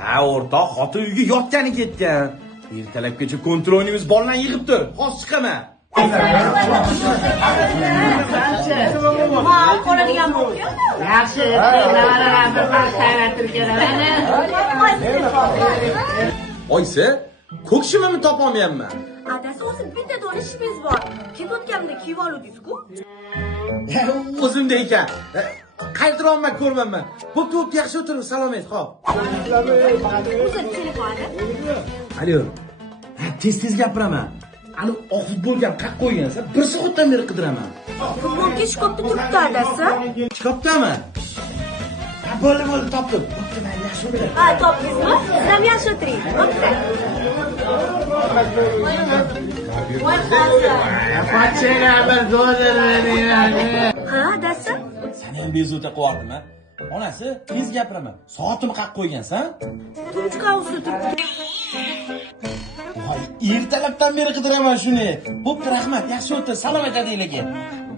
Ha, o'rtoq, xotin uyga yotgani ketgan. Ertalabgacha kontrolimiz bollan yig'ibdi. Hozir chiqaman. Ha, qoladigan bo'lib. Yaxshi, nevaralarni bir tayyortirib kelaman. Oysa, ko'kshimimni topolmayapman. Adasi o'zi bitta dona ishingiz bor. Ketayotganimda kiyib oluvdingiz-ku. O'zimda ekan. Qaytira olmay ko'rmanman. Bo'pti, yaxshi o'tiring, salomat, xo'p. O'zi telefoni. Alo. Tez gapiraman. Ani oq futbolga qaq qo'ygansan, bir soatdan beri qidiraman. Futbolga shkopda turibdi adasi. Shkopdami? Bo'ldi, topdim. Bo'pti, men yaxshi o'tiraman. Ha, topdingizmi? Siz ham yaxshi o'tiring. Bo'pti. Voy hozir. Pochchega bir dolar bering. Ha, adasi. Seni ham bezovta qilyaptimi? Onasi, tez gapiraman. Soatimni qaq qo'ygansan? Tunchi qavusda turibdi. Voy, ertalabdan beri qidiraman shuni. Bo'pti, rahmat. Yaxshi o'tir, salomat adinglarga.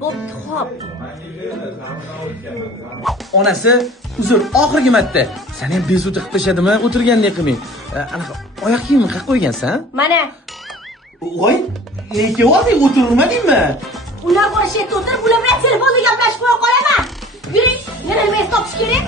Bo'pti, xo'p. Onasi, uzr, oxirgi marta. Seni ham bezovta qilib tashladimi? O'tirgandek qilmang. Anaqa oyoq kiyimni qaq qo'ygansan? Mana. Voy, ikkoving o'tirmadingmi? Ular boshida o'tirib, bular bilan telefonda gaplashib qo'ya qolaman. Yuring, yana nima topish kerak?